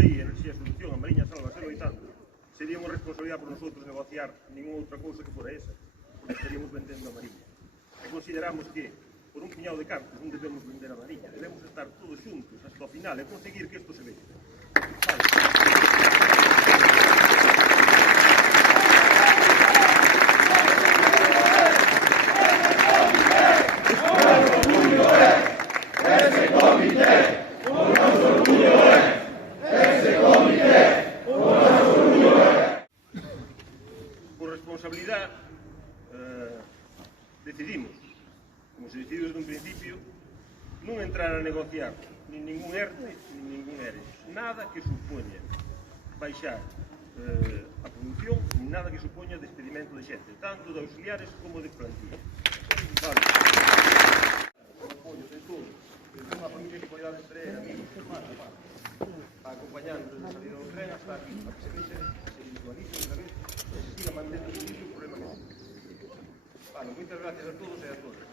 aí, Enerxía Solución, a Mariña Salva, se loitando, sería unha responsabilidade por nosotros negociar ninguna outra cousa que fora esa, porque estaríamos vendendo a Mariña. E consideramos que, por un puñado de cartos, non debemos vender a Mariña, debemos estar todos xuntos hasta o final e conseguir que isto se veja. Por responsabilidade, decidimos, como se decidiu desde un principio, non entrar a negociar nin ningún ERTE, nin ningún ERE, nada que supoña baixar a produción, nin nada que supoña despedimento de xente, tanto de auxiliares como de plantilla. Vale. O apoio de todos, desde unha familia que foi dar entre amigos, hermanos, acompañando desde a salida do tren hasta aquí, para que se vexe, se visualice outra vez, e se siga mantendo o problema que ten. Vale, moitas gracias a todos e a todas.